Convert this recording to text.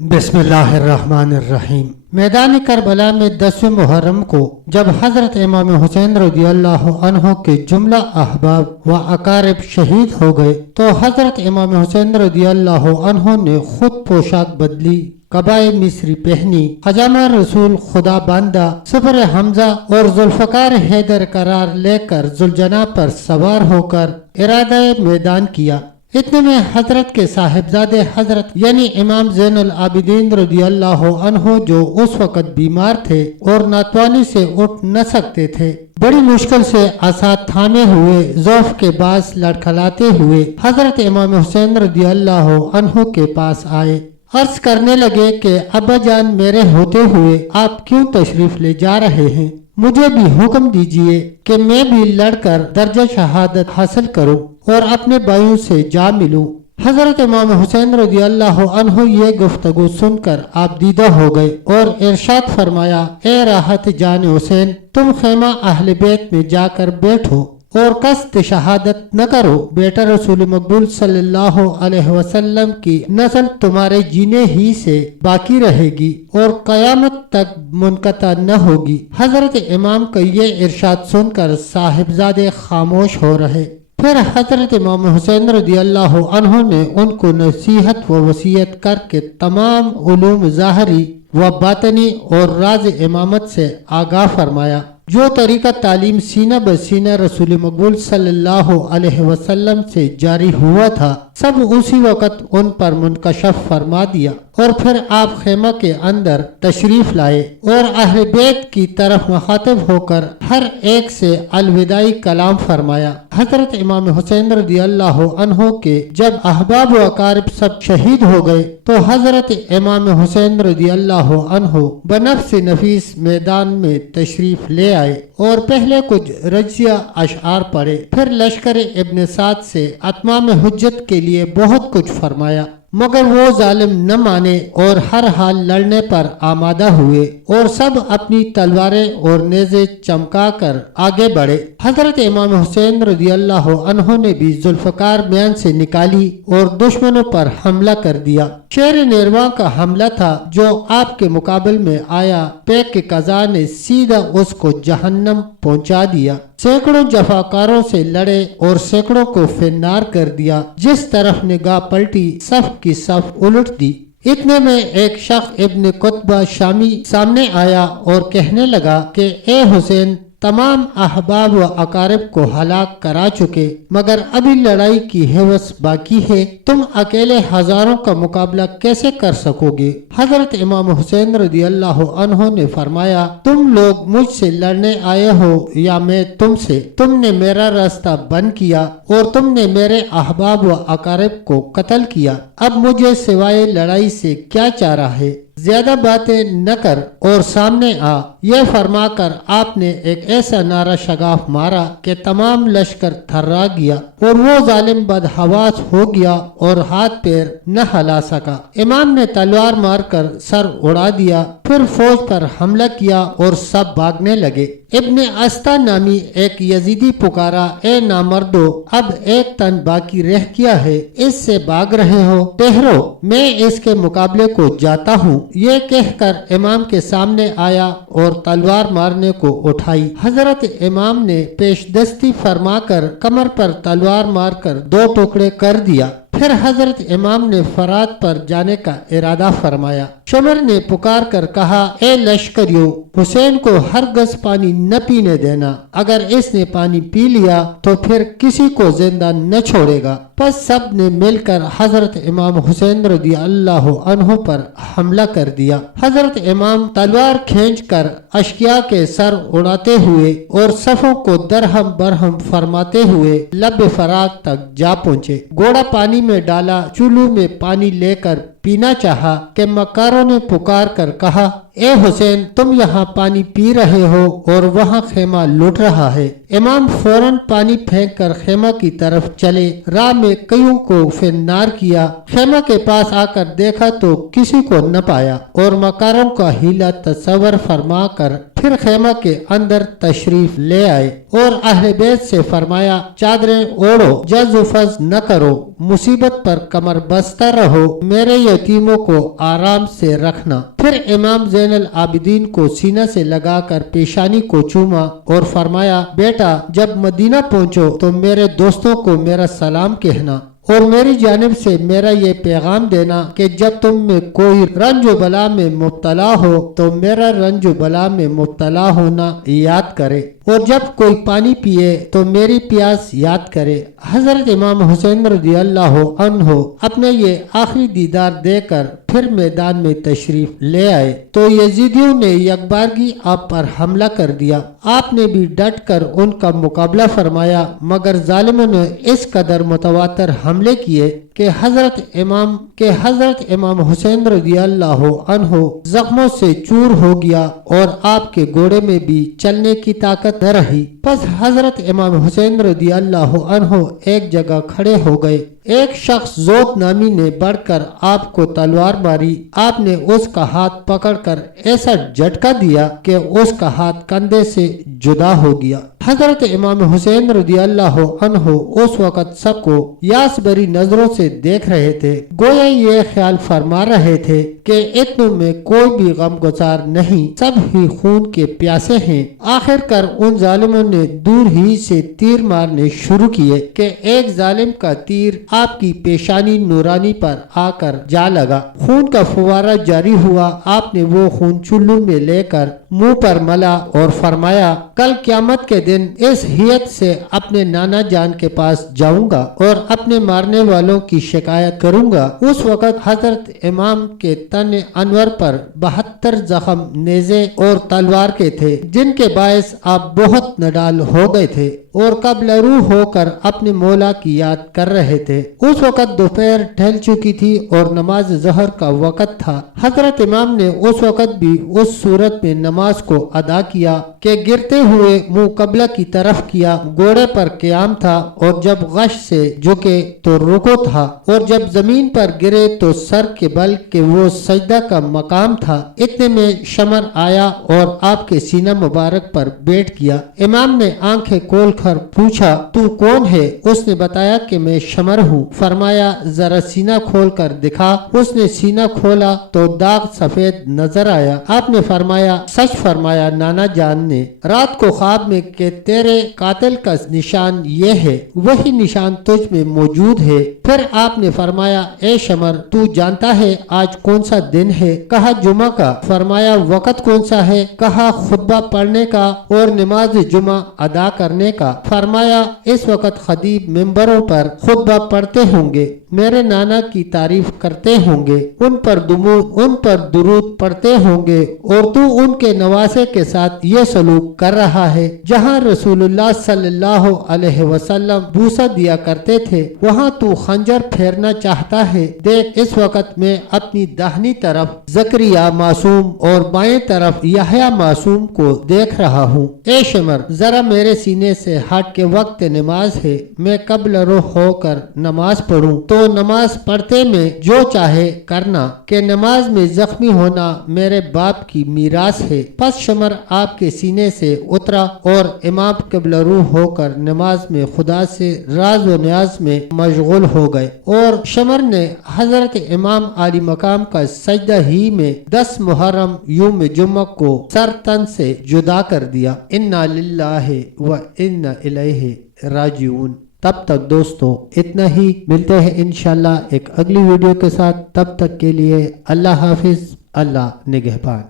بسم اللہ الرحمن الرحیم۔ میدان کربلا میں 10 محرم کو جب حضرت امام حسین رضی اللہ عنہ کے جملہ احباب و اقارب شہید ہو گئے تو حضرت امام حسین رضی اللہ عنہ نے خود پوشاک بدلی، قبائے مصری پہنی، حجامہ رسول خدا باندھا، سفر حمزہ اور ذوالفقار حیدر قرار لے کر ذوالجناح پر سوار ہو کر ارادہ میدان کیا۔ اتنے میں حضرت کے صاحبزادے حضرت یعنی امام زین العابدین رضی اللہ عنہ جو اس وقت بیمار تھے اور ناتوانی سے اٹھ نہ سکتے تھے، بڑی مشکل سے عصا تھامے ہوئے ضعف کے باعث لڑکھلاتے ہوئے حضرت امام حسین رضی اللہ عنہ کے پاس آئے۔ عرض کرنے لگے کہ ابا جان میرے ہوتے ہوئے آپ کیوں تشریف لے جا رہے ہیں؟ مجھے بھی حکم دیجئے کہ میں بھی لڑ کر درجہ شہادت حاصل کروں اور اپنے بھائیوں سے جا ملوں۔ حضرت امام حسین رضی اللہ عنہ یہ گفتگو سن کر آپ دیدہ ہو گئے اور ارشاد فرمایا، اے راحت جان حسین، تم خیمہ اہل بیت میں جا کر بیٹھو اور قصد شہادت نہ کرو، بیٹا رسول مقبول صلی اللہ علیہ وسلم کی نسل تمہارے جینے ہی سے باقی رہے گی اور قیامت تک منقطع نہ ہوگی۔ حضرت امام کا یہ ارشاد سن کر صاحبزادے خاموش ہو رہے۔ پھر حضرت امام حسین رضی اللہ عنہ نے ان کو نصیحت و وصیت کر کے تمام علوم ظاہری و باطنی اور راز امامت سے آگاہ فرمایا۔ جو طریقہ تعلیم سینہ بسینہ رسول مقبول صلی اللہ علیہ وسلم سے جاری ہوا تھا، سب اسی وقت ان پر منکشف فرما دیا اور پھر آپ خیمہ کے اندر تشریف لائے اور اہل بیت کی طرف مخاطب ہو کر ہر ایک سے الوداعی کلام فرمایا۔ حضرت امام حسین رضی اللہ عنہ کے جب احباب و اقارب سب شہید ہو گئے تو حضرت امام حسین رضی اللہ عنہ بنفس نفیس میدان میں تشریف لے آئے اور پہلے کچھ رجزیہ اشعار پڑھے، پھر لشکر ابن سعد سے اتمام حجت کے لیے بہت کچھ فرمایا، مگر وہ ظالم نہ مانے اور ہر حال لڑنے پر آمادہ ہوئے اور سب اپنی تلواریں اور نیزے چمکا کر آگے بڑھے۔ حضرت امام حسین رضی اللہ عنہ نے بھی ذوالفقار میان سے نکالی اور دشمنوں پر حملہ کر دیا۔ شیر نیرواں کا حملہ تھا جو آپ کے مقابل میں آیا، پیک کے قضا نے سیدھا اس کو جہنم پہنچا دیا۔ سینکڑوں جفاکاروں سے لڑے اور سینکڑوں کو فنار کر دیا، جس طرف نگاہ پلٹی صف کی صف الٹ دی۔ اتنے میں ایک شخص ابن قطبہ شامی سامنے آیا اور کہنے لگا کہ اے حسین، تمام احباب و اقارب کو ہلاک کرا چکے مگر ابھی لڑائی کی ہوس باقی ہے، تم اکیلے ہزاروں کا مقابلہ کیسے کر سکو گے؟ حضرت امام حسین رضی اللہ عنہ نے فرمایا، تم لوگ مجھ سے لڑنے آئے ہو یا میں تم سے؟ تم نے میرا راستہ بند کیا اور تم نے میرے احباب و اقارب کو قتل کیا، اب مجھے سوائے لڑائی سے کیا چارہ ہے؟ زیادہ باتیں نہ کر اور سامنے آ۔ یہ فرما کر آپ نے ایک ایسا نعرہ شگاف مارا کہ تمام لشکر تھرا گیا اور وہ ظالم بدحواس ہو گیا اور ہاتھ پیر نہ ہلا سکا۔ امام نے تلوار مار کر سر اڑا دیا، پھر فوج پر حملہ کیا اور سب بھاگنے لگے۔ ابن استا نامی ایک یزیدی پکارا، اے نامردو، اب ایک تن باقی رہ گیا ہے، اس سے بھاگ رہے ہو؟ ٹھہرو، میں اس کے مقابلے کو جاتا ہوں۔ یہ کہہ کر امام کے سامنے آیا اور تلوار مارنے کو اٹھائی۔ حضرت امام نے پیش دستی فرما کر کمر پر تلوار مار کر 2 ٹکڑے کر دیا۔ پھر حضرت امام نے فرات پر جانے کا ارادہ فرمایا۔ شمر نے پکار کر کہا، اے لشکریو، حسین کو ہرگز پانی نہ پینے دینا، اگر اس نے پانی پی لیا تو پھر کسی کو زندہ نہ چھوڑے گا۔ پس سب نے مل کر حضرت امام حسین رضی اللہ عنہ پر حملہ کر دیا۔ حضرت امام تلوار کھینچ کر اشقیاء کے سر اڑاتے ہوئے اور صفوں کو درہم برہم فرماتے ہوئے لب فراق تک جا پہنچے۔ گھوڑا پانی میں ڈالا، چولو میں پانی لے کر پینا چاہا کہ مکاروں نے پکار کر کہا، اے حسین تم یہاں پانی پی رہے ہو اور وہاں خیمہ لٹ رہا ہے۔ امام فوراً پانی پھینک کر خیمہ کی طرف چلے، راہ میں کئیوں کو فنار کیا، خیمہ کے پاس آ کر دیکھا تو کسی کو نہ پایا اور مکاروں کا ہیلا تصور فرما کر پھر خیمہ کے اندر تشریف لے آئے اور اہل بیت سے فرمایا چادریں اوڑھو، جز و فز نہ کرو، مصیبت پر کمر بستہ رہو، میرے یتیموں کو آرام سے رکھنا۔ پھر امام زین العابدین کو سینہ سے لگا کر پیشانی کو چوما اور فرمایا بیٹا جب مدینہ پہنچو تو میرے دوستوں کو میرا سلام کہنا اور میری جانب سے میرا یہ پیغام دینا کہ جب تم میں کوئی رنج و بلا میں مبتلا ہو تو میرا رنج و بلا میں مبتلا ہونا یاد کرے، اور جب کوئی پانی پیے تو میری پیاس یاد کرے۔ حضرت امام حسین رضی اللہ عنہ اپنے یہ آخری دیدار دے کر پھر میدان میں تشریف لے آئے تو یزیدیوں نے یکبارگی آپ پر حملہ کر دیا۔ آپ نے بھی ڈٹ کر ان کا مقابلہ فرمایا، مگر ظالموں نے اس قدر متواتر حملے کیے کہ حضرت امام حسین رضی اللہ عنہ زخموں سے چور ہو گیا اور آپ کے گھوڑے میں بھی چلنے کی طاقت نہ رہی۔ پس حضرت امام حسین رضی اللہ عنہ ایک جگہ کھڑے ہو گئے۔ ایک شخص زود نامی نے بڑھ کر آپ کو تلوار ماری، آپ نے اس کا ہاتھ پکڑ کر ایسا جھٹکا دیا کہ اس کا ہاتھ کندھے سے جدا ہو گیا۔ حضرت امام حسین رضی اللہ عنہ اس وقت سب کو یاس بری نظروں سے دیکھ رہے تھے، گویا یہ خیال فرما رہے تھے کہ اتنوں میں کوئی بھی غم گسار نہیں، سب ہی خون کے پیاسے ہیں۔ آخر کر ان ظالموں نے دور ہی سے تیر مارنے شروع کیے کہ ایک ظالم کا تیر آپ کی پیشانی نورانی پر آ کر جا لگا، خون کا فوارہ جاری ہوا۔ آپ نے وہ خون چلو میں لے کر منہ پر ملا اور فرمایا کل قیامت کے دن اس ہیئت سے اپنے نانا جان کے پاس جاؤں گا اور اپنے مارنے والوں کی شکایت کروں گا۔ اس وقت حضرت امام کے تن انور پر 72 زخم نیزے اور تلوار کے تھے، جن کے باعث آپ بہت نڈال ہو گئے تھے اور قبل روح ہو کر اپنے مولا کی یاد کر رہے تھے۔ اس وقت دوپہر ڈھل چکی تھی اور نماز ظہر کا وقت تھا۔ حضرت امام نے اس وقت بھی اس صورت میں نماز کو ادا کیا کہ گرتے ہوئے منہ قبلہ کی طرف کیا، گھوڑے پر قیام تھا اور جب غش سے جھکے تو رکوع تھا اور جب زمین پر گرے تو سر کے بل کے وہ سجدہ کا مقام تھا۔ اتنے میں شمر آیا اور آپ کے سینہ مبارک پر بیٹھ گیا۔ امام نے آنکھیں کھول کر پوچھا تو کون ہے؟ اس نے بتایا کہ میں شمر ہوں۔ فرمایا ذرا سینہ کھول کر دکھا۔ اس نے سینہ کھولا تو داغ سفید نظر آیا۔ آپ نے فرمایا سچ فرمایا نانا جان نے رات کو خواب میں کہ تیرے قاتل کا نشان یہ ہے، وہی نشان تجھ میں موجود ہے۔ پھر آپ نے فرمایا اے شمر تو جانتا ہے آج کون سا دن ہے؟ کہا جمعہ کا۔ فرمایا وقت کون سا ہے؟ کہا خطبہ پڑھنے کا اور نماز جمعہ ادا کرنے کا۔ فرمایا اس وقت خطیب ممبروں پر خطبہ پڑھتے ہوں گے، میرے نانا کی تعریف کرتے ہوں گے، ان پر درود پڑھتے ہوں گے اور تو ان کے نواسے کے ساتھ یہ سلوک کر رہا ہے۔ جہاں رسول اللہ صلی اللہ علیہ وسلم بوسہ دیا کرتے تھے وہاں تو خنجر پھیرنا چاہتا ہے۔ دیکھ اس وقت میں اپنی داہنی طرف زکریا معصوم اور بائیں طرف یحییٰ معصوم کو دیکھ رہا ہوں۔ اے شمر ذرا میرے سینے سے ہٹ کے وقت نماز ہے، میں قبل روح ہو کر نماز پڑھوں تو نماز پڑھتے میں جو چاہے کرنا کہ نماز میں زخمی ہونا میرے باپ کی میراث ہے۔ پس شمر آپ کے سینے سے اترا اور امام قبل روح ہو کر نماز میں خدا سے راز و نیاز میں مشغول ہو گئے اور شمر نے حضرت امام عالی مقام کا سجدہ ہی میں 10 محرم یوم جمعہ کو سر تن سے جدا کر دیا۔ انا للہ و انا الیہ راجعون۔ تب تک دوستو اتنا ہی، ملتے ہیں انشاءاللہ ایک اگلی ویڈیو کے ساتھ، تب تک کے لیے اللہ حافظ، اللہ نگہبان۔